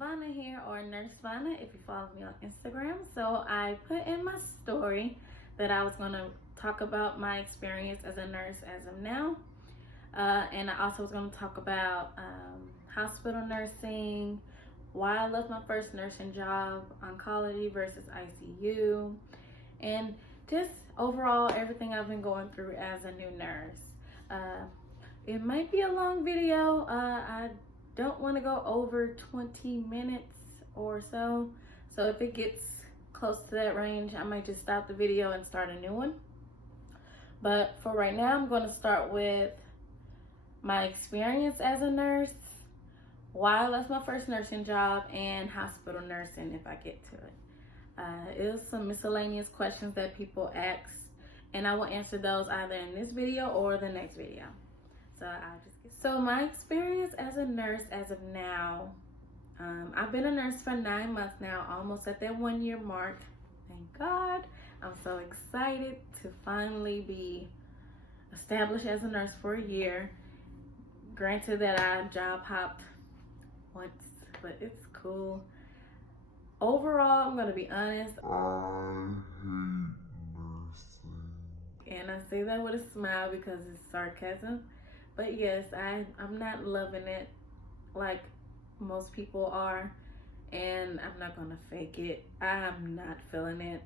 Vana here, or Nurse Vana if you follow me on Instagram. So I put in my story that I was going to talk about my experience as a nurse as of now. And I also was going to talk about hospital nursing, why I left my first nursing job, oncology versus ICU, and just overall everything I've been going through as a new nurse. It might be a long video. I don't want to go over 20 minutes or so. So if it gets close to that range, I might just stop the video and start a new one. But for right now, I'm going to start with my experience as a nurse, why I left my first nursing job, and hospital nursing if I get to it. It was some miscellaneous questions that people asked, and I will answer those either in this video or the next video. So my experience as a nurse as of now, I've been a nurse for 9 months now, almost at that 1 year mark. Thank God. I'm so excited to finally be established as a nurse for a year. Granted that I job hopped once, but it's cool. Overall, I'm gonna be honest, I hate nursing. And I say that with a smile because it's sarcasm. But yes, I'm not loving it like most people are, and I'm not gonna fake it. I'm not feeling it.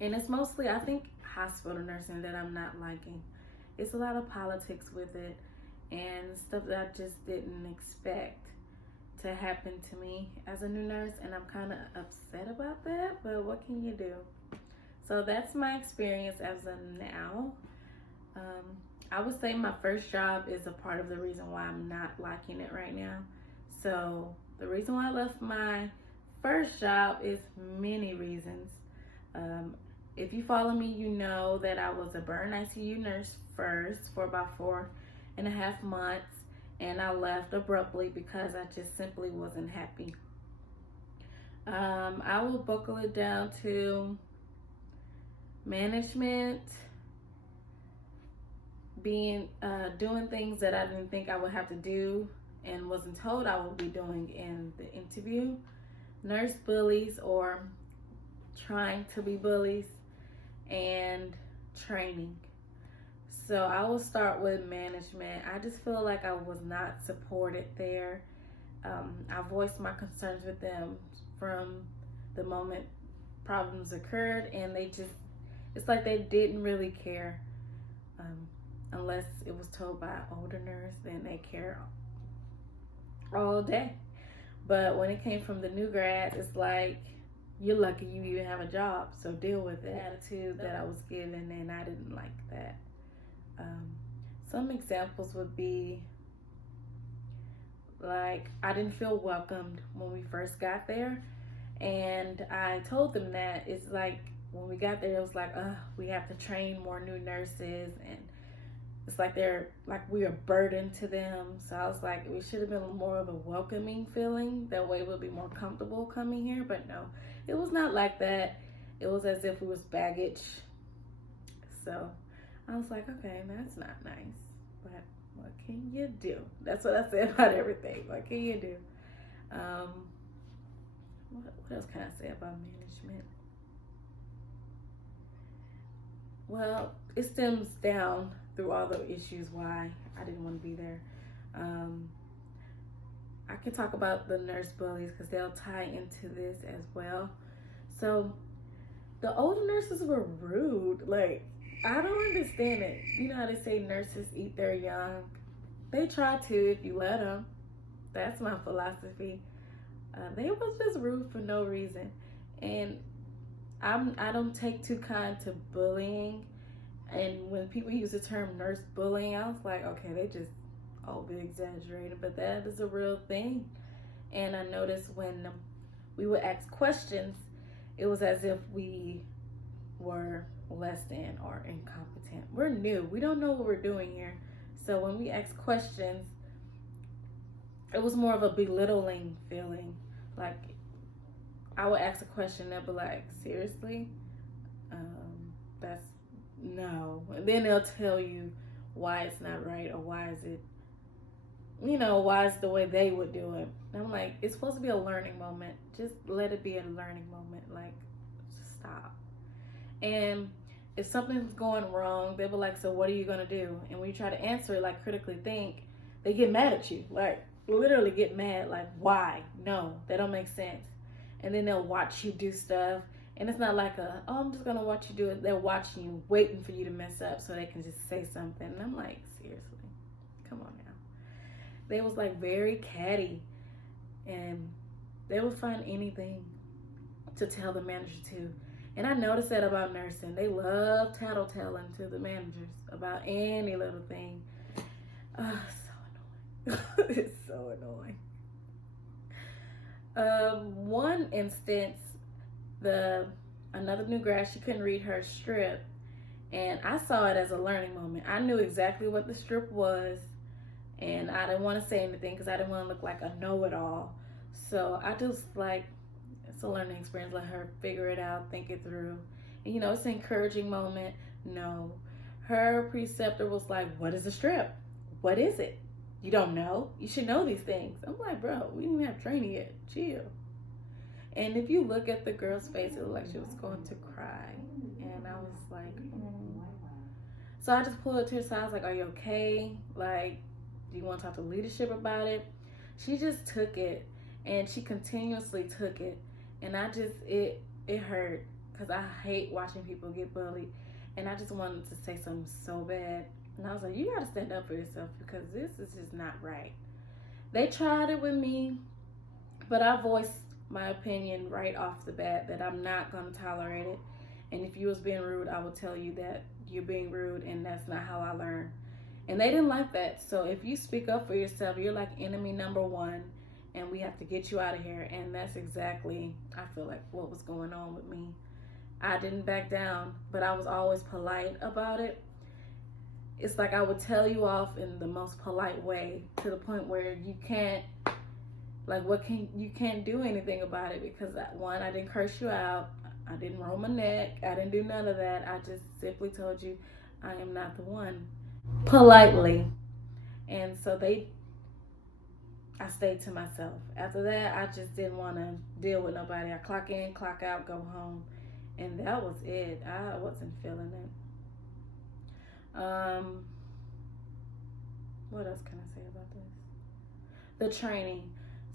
And it's mostly, I think, hospital nursing that I'm not liking. It's a lot of politics with it and stuff that I just didn't expect to happen to me as a new nurse, and I'm kind of upset about that, but what can you do? So that's my experience as of now. I would say my first job is a part of the reason why I'm not liking it right now. So the reason why I left my first job is many reasons. If you follow me, you know that I was a burn ICU nurse first for about 4.5 months, and I left abruptly because I just simply wasn't happy. I will buckle it down to management, doing things that I didn't think I would have to do and wasn't told I would be doing in the interview, nurse bullies or trying to be bullies, and training. So I will start with management. I just feel like I was not supported there. I voiced my concerns with them from the moment problems occurred, and it's like they didn't really care. Unless it was told by an older nurse, then they care all day. But when it came from the new grads, it's like, you're lucky you even have a job, so deal with the attitude that I was given, and I didn't like that. Some examples would be like, I didn't feel welcomed when we first got there, and I told them that. It's like when we got there, it was like, we have to train more new nurses, and it's like we are burdened to them. So I was like, we should have been more of a welcoming feeling. That way we'll be more comfortable coming here. But no, it was not like that. It was as if it was baggage. So I was like, okay, that's not nice. But what can you do? That's what I said about everything. What can you do? What else can I say about management? Well, it stems down through all the issues why I didn't want to be there. I can talk about the nurse bullies because they'll tie into this as well. So the older nurses were rude. Like, I don't understand it. You know how they say nurses eat their young? They try to if you let them. That's my philosophy. They was just rude for no reason. And I don't take too kind to bullying. And when people use the term nurse bullying, I was like, okay, they just over exaggerated, but that is a real thing. And I noticed when we would ask questions, it was as if we were less than or incompetent. We're new. We don't know what we're doing here. So when we ask questions, it was more of a belittling feeling. Like, I would ask a question, they'll be like, seriously? That's no. And then they'll tell you why it's not right or why is it why it's the way they would do it. And I'm like, it's supposed to be a learning moment. Just let it be a learning moment. Like, just stop. And if something's going wrong, they were like, so what are you going to do? And when you try to answer it, like critically think, they get mad at you. Like, literally get mad. Like, why? No, that don't make sense. And then they'll watch you do stuff. And it's not like I'm just going to watch you do it. They're watching you, waiting for you to mess up so they can just say something. And I'm like, seriously, come on now. They was like very catty. And they would find anything to tell the manager to. And I noticed that about nursing. They love tattletelling to the managers about any little thing. It's so annoying. It's so annoying. One instance, another new grad, she couldn't read her strip. And I saw it as a learning moment. I knew exactly what the strip was. And I didn't want to say anything because I didn't want to look like a know-it-all. So I just it's a learning experience. Let her figure it out, think it through. And it's an encouraging moment. No. Her preceptor was like, what is a strip? What is it? You don't know? You should know these things. I'm like, bro, we didn't have training yet. Chill. And if you look at the girl's face, it looked like she was going to cry. And I was like, So I just pulled her to the side. I was like, are you okay? Like, do you want to talk to leadership about it? She just took it. And she continuously took it. And it hurt because I hate watching people get bullied. And I just wanted to say something so bad. And I was like, you got to stand up for yourself because this is just not right. They tried it with me, but I voiced my opinion right off the bat that I'm not going to tolerate it. And if you was being rude, I will tell you that you're being rude and that's not how I learn. And they didn't like that. So if you speak up for yourself, you're like enemy number one. And we have to get you out of here. And that's exactly, I feel like, what was going on with me. I didn't back down, but I was always polite about it. It's like I would tell you off in the most polite way to the point where you can't, you can't do anything about it because one, I didn't curse you out. I didn't roll my neck. I didn't do none of that. I just simply told you I am not the one. Politely. And so I stayed to myself. After that, I just didn't want to deal with nobody. I clock in, clock out, go home. And that was it. I wasn't feeling it. What else can I say about this? The training.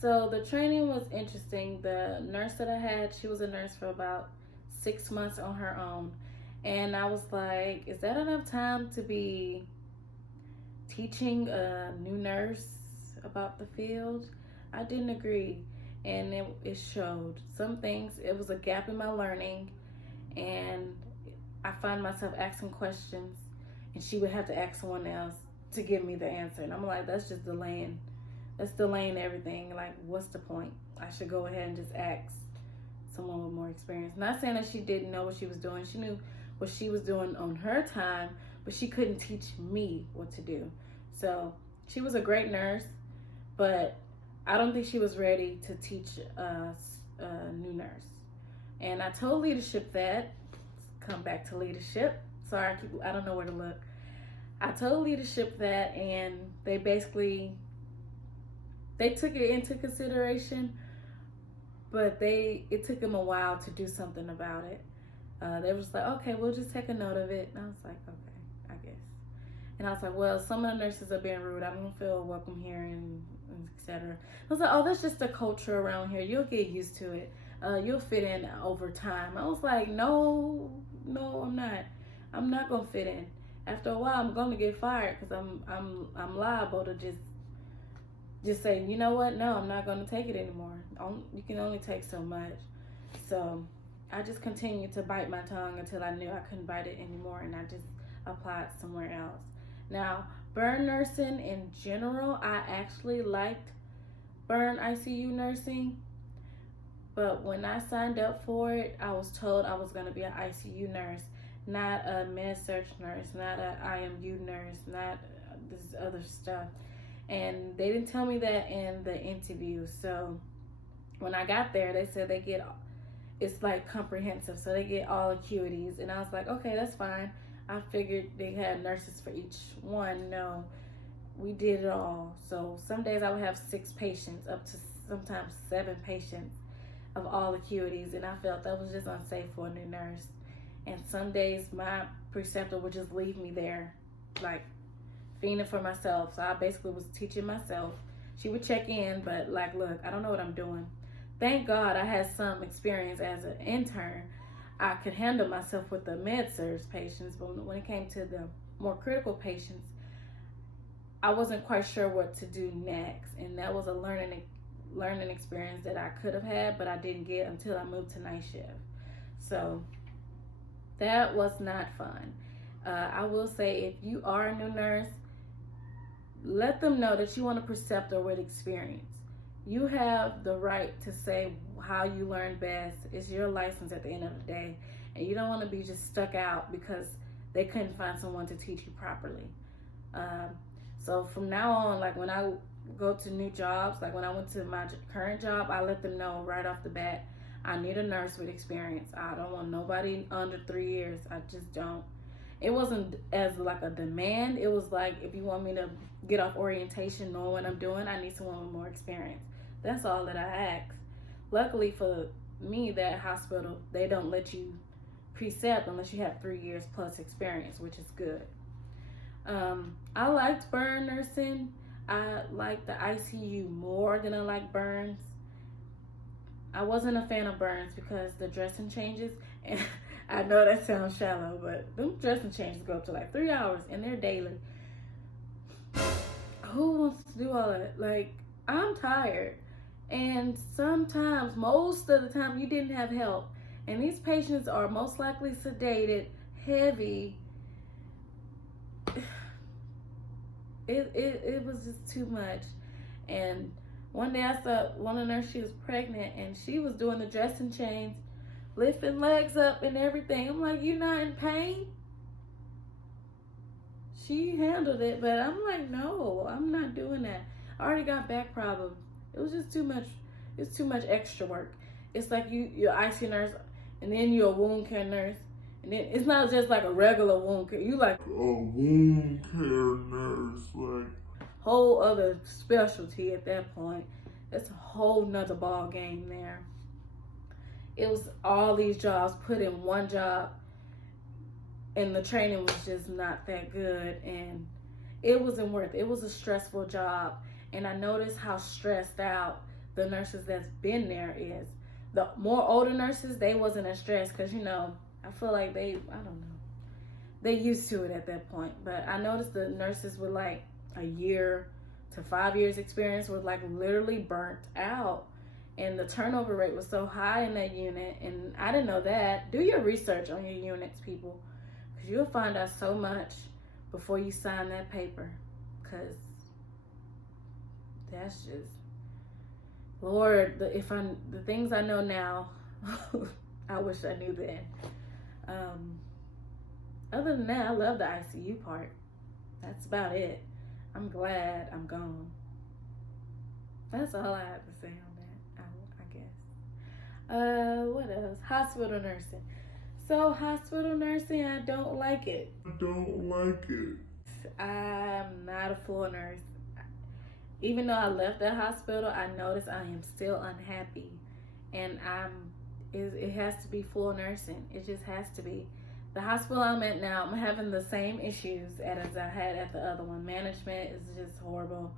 So the training was interesting. The nurse that I had, she was a nurse for about 6 months on her own. And I was like, is that enough time to be teaching a new nurse about the field? I didn't agree, and it showed some things. It was a gap in my learning, and I find myself asking questions, and she would have to ask someone else to give me the answer, and I'm like, that's just delaying everything. Like, what's the point? I should go ahead and just ask someone with more experience. Not saying that she didn't know what she was doing. She knew what she was doing on her time, but she couldn't teach me what to do. So she was a great nurse, but I don't think she was ready to teach a new nurse. And I told leadership that. Come back to leadership. Sorry, I don't know where to look. I told leadership that, and they took it into consideration, but it took them a while to do something about it. They were just like, okay, we'll just take a note of it. And I was like, okay, I guess. And I was like, well, some of the nurses are being rude. I don't feel welcome here, and etc. I was like, oh, that's just the culture around here. You'll get used to it. You'll fit in over time. I was like, no, I'm not. I'm not gonna fit in. After a while, I'm gonna get fired because I'm liable to just say, you know what? No, I'm not gonna take it anymore. You can only take so much. So I just continued to bite my tongue until I knew I couldn't bite it anymore, and I just applied somewhere else. Now, burn nursing in general, I actually liked burn ICU nursing, but when I signed up for it, I was told I was going to be an ICU nurse, not a med-surg nurse, not an IMU nurse, not this other stuff. And they didn't tell me that in the interview. So when I got there, they said it's like comprehensive, so they get all acuities. And I was like, okay, that's fine. I figured they had nurses for each one. No, we did it all. So some days I would have 6 patients, up to sometimes 7 patients of all acuities, and I felt that was just unsafe for a new nurse. And some days my preceptor would just leave me there, like fending for myself. So I basically was teaching myself. She would check in, but like, look, I don't know what I'm doing. Thank God I had some experience as an intern. I could handle myself with the med-surg patients, but when it came to the more critical patients, I wasn't quite sure what to do next. And that was a learning experience that I could have had, but I didn't get until I moved to night shift. So that was not fun. I will say, if you are a new nurse, let them know that you want a preceptor with experience. You have the right to say how you learn best. It's your license at the end of the day. And you don't want to be just stuck out because they couldn't find someone to teach you properly. So from now on, like when I go to new jobs, like when I went to my current job, I let them know right off the bat, I need a nurse with experience. I don't want nobody under 3 years. I just don't. It wasn't as like a demand. It was like, if you want me to get off orientation knowing what I'm doing, I need someone with more experience. That's all that I asked. Luckily for me, that hospital, they don't let you precept unless you have 3 years plus experience, which is good. I liked burn nursing. I liked the ICU more than I liked burns. I wasn't a fan of burns because the dressing changes, and I know that sounds shallow, but them dressing changes go up to like 3 hours, and they're daily. Who wants to do all that? Like, I'm tired, and sometimes, most of the time, you didn't have help, and these patients are most likely sedated, heavy. It was just too much. And one day I saw one of the nurses, she was pregnant, and she was doing the dressing change, lifting legs up and everything. I'm like, you not in pain? She handled it, but I'm like, no, I'm not doing that. I already got back problems. It was just too much. It's too much extra work. It's like you're ICU nurse, and then you're a wound care nurse. And then it's not just like a regular wound care. You like a wound care nurse, like whole other specialty at that point. It's a whole nother ball game there. It was all these jobs put in one job, and the training was just not that good, and it wasn't worth it. It was a stressful job, and I noticed how stressed out the nurses that's been there is. The more older nurses, they wasn't as stressed because, you know, I feel like I don't know, they used to it at that point. But I noticed the nurses with like a year to 5 years experience was like literally burnt out. And the turnover rate was so high in that unit. And I didn't know that. Do your research on your units, people. Because you'll find out so much before you sign that paper. Because that's just, Lord, the things I know now, I wish I knew then. Other than that, I love the ICU part. That's about it. I'm glad I'm gone. That's all I have to say on that, I guess. What else? Hospital nursing. So hospital nursing, I don't like it. I'm not a floor nurse. Even though I left that hospital, I noticed I am still unhappy, and it has to be floor nursing. It just has to be. The hospital I'm at now, I'm having the same issues as I had at the other one. Management is just horrible.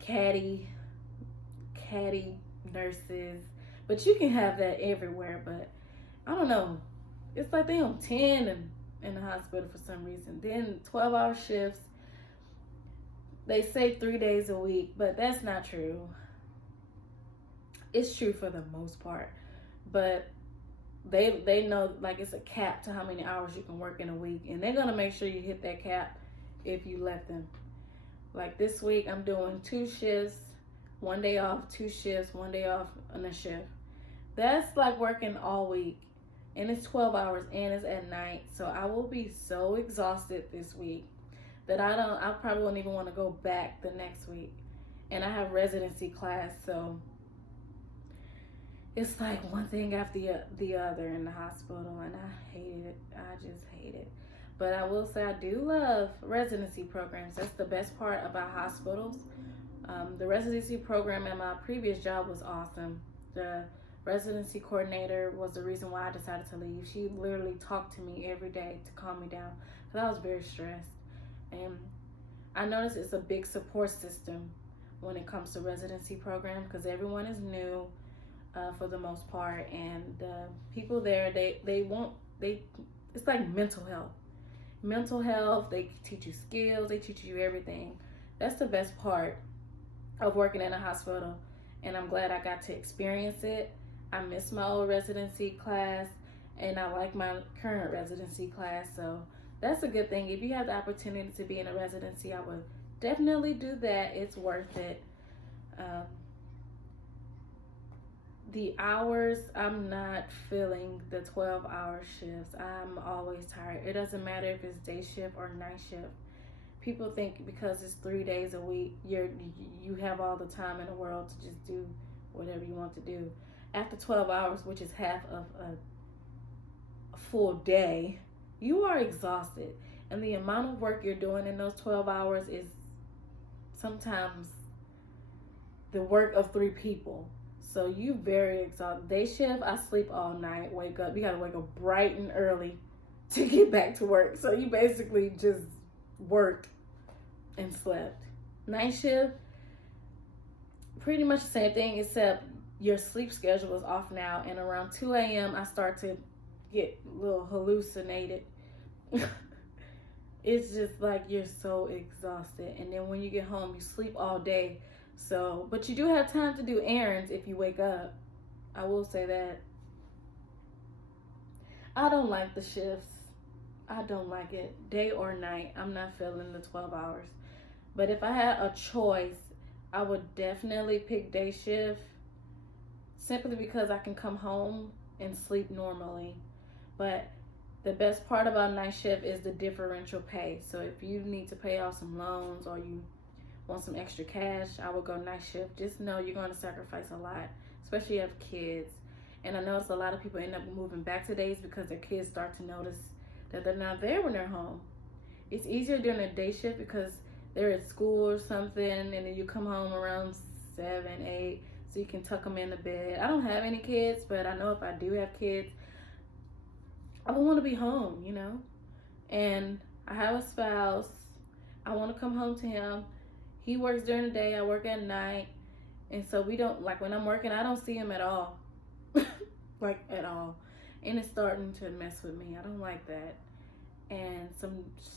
Catty nurses. But you can have that everywhere, but I don't know. It's like they on 10 in the hospital for some reason. Then 12-hour shifts. They say 3 days a week, but that's not true. It's true for the most part, but they know like it's a cap to how many hours you can work in a week, and they're gonna make sure you hit that cap if you let them. Like this week, I'm doing 2 shifts, 1 day off, 2 shifts, 1 day off, and a shift. That's like working all week, and it's 12 hours, and it's at night. So I will be so exhausted this week that I probably won't even want to go back the next week. And I have residency class, so it's like one thing after the other in the hospital, and I hate it. I just hate it. But I will say I do love residency programs. That's the best part about hospitals. The residency program at my previous job was awesome. The residency coordinator was the reason why I decided to leave. She literally talked to me every day to calm me down because I was very stressed. And I noticed it's a big support system when it comes to residency programs because everyone is new for the most part, and people there it's like mental health. They teach you skills, they teach you everything. That's the best part of working in a hospital, and I'm glad I got to experience it. I miss my old residency class, and I like my current residency class, so that's a good thing. If you have the opportunity to be in a residency, I would definitely do that. It's worth it. The hours, I'm not feeling the 12-hour shifts. I'm always tired. It doesn't matter if it's day shift or night shift. People think because it's 3 days a week, you have all the time in the world to just do whatever you want to do. After 12 hours, which is half of a full day, you are exhausted. And the amount of work you're doing in those 12 hours is sometimes the work of 3 people. So you very exhausted. Day shift, I sleep all night, wake up. You gotta wake up bright and early to get back to work. So you basically just worked and slept. Night shift, pretty much the same thing, except your sleep schedule is off now. And around 2 a.m., I start to get a little hallucinated. It's just like you're so exhausted. And then when you get home, you sleep all day. So, but you do have time to do errands if you wake up. I will say that. I don't like the shifts. I don't like it. Day or night, I'm not feeling the 12 hours. But if I had a choice, I would definitely pick day shift simply because I can come home and sleep normally. But the best part about night shift is the differential pay. So if you need to pay off some loans or you want some extra cash, I would go night shift. Just know you're going to sacrifice a lot, especially if you have kids. And I notice a lot of people end up moving back to days because their kids start to notice that they're not there when they're home. It's easier during a day shift because they're at school or something, and then you come home around 7, 8, so you can tuck them in the bed. I don't have any kids, but I know if I do have kids, I would want to be home, you know? And I have a spouse. I want to come home to him. He works during the day, I work at night. And so we don't, like when I'm working, I don't see him at all. Like at all. And it's starting to mess with me. I don't like that. And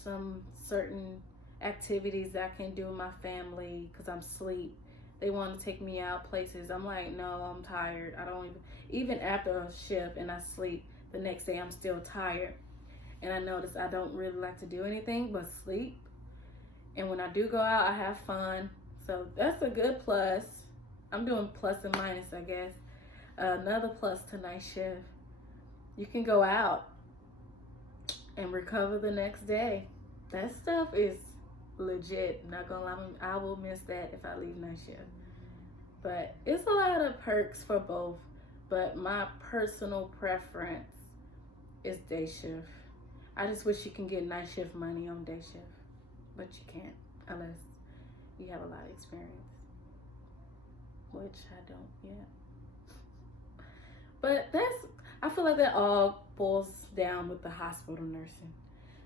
some certain activities that I can do with my family because I'm asleep. They want to take me out places. I'm like, no, I'm tired. I don't even after a shift and I sleep, the next day I'm still tired. And I notice I don't really like to do anything but sleep. And when I do go out, I have fun. So that's a good plus. I'm doing plus and minus, I guess. Another plus to night shift. You can go out and recover the next day. That stuff is legit. Not gonna lie, I will miss that if I leave night shift. But it's a lot of perks for both. But my personal preference is day shift. I just wish you can get night shift money on day shift. But you can't unless you have a lot of experience, which I don't yet. But I feel like that all boils down with the hospital nursing.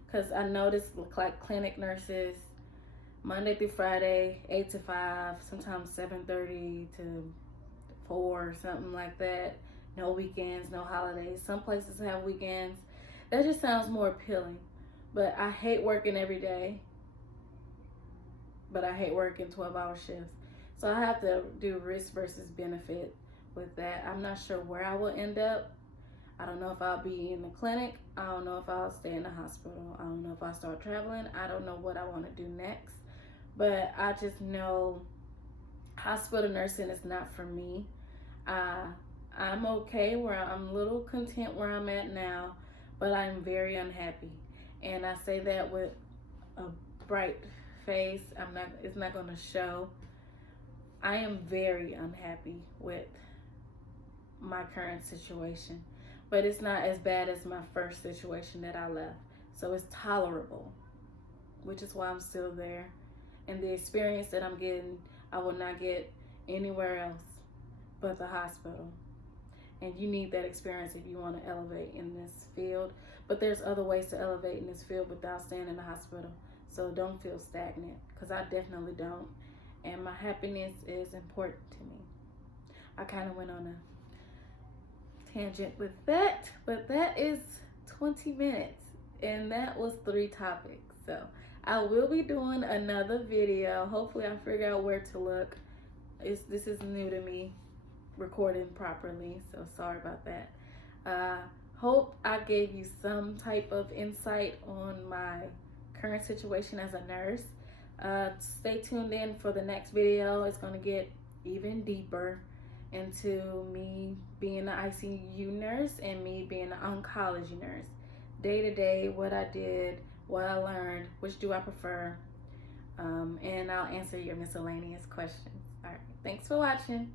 Because I noticed like clinic nurses, Monday through Friday, 8 to 5, sometimes 7:30 to 4, something like that. No weekends, no holidays. Some places have weekends. That just sounds more appealing. But I hate working every day. But I hate working 12-hour shifts. So I have to do risk versus benefit with that. I'm not sure where I will end up. I don't know if I'll be in the clinic. I don't know if I'll stay in the hospital. I don't know if I'll start traveling. I don't know what I want to do next. But I just know hospital nursing is not for me. I'm okay where I'm a little content where I'm at now, but I'm very unhappy. And I say that with a bright face. It's not going to show. I am very unhappy with my current situation, but it's not as bad as my first situation that I left. So it's tolerable, which is why I'm still there. And the experience that I'm getting, I will not get anywhere else but the hospital. And you need that experience if you want to elevate in this field. But there's other ways to elevate in this field without staying in the hospital. So don't feel stagnant, because I definitely don't. And my happiness is important to me. I kind of went on a tangent with that, but that is 20 minutes. And that was 3 topics. So I will be doing another video. Hopefully I figure out where to look. This is new to me, recording properly, so sorry about that. Hope I gave you some type of insight on my current situation as a nurse. Stay tuned in for the next video. It's going to get even deeper into me being an ICU nurse and me being an oncology nurse. Day to day, what I did, what I learned, which do I prefer, and I'll answer your miscellaneous questions. All right, thanks for watching.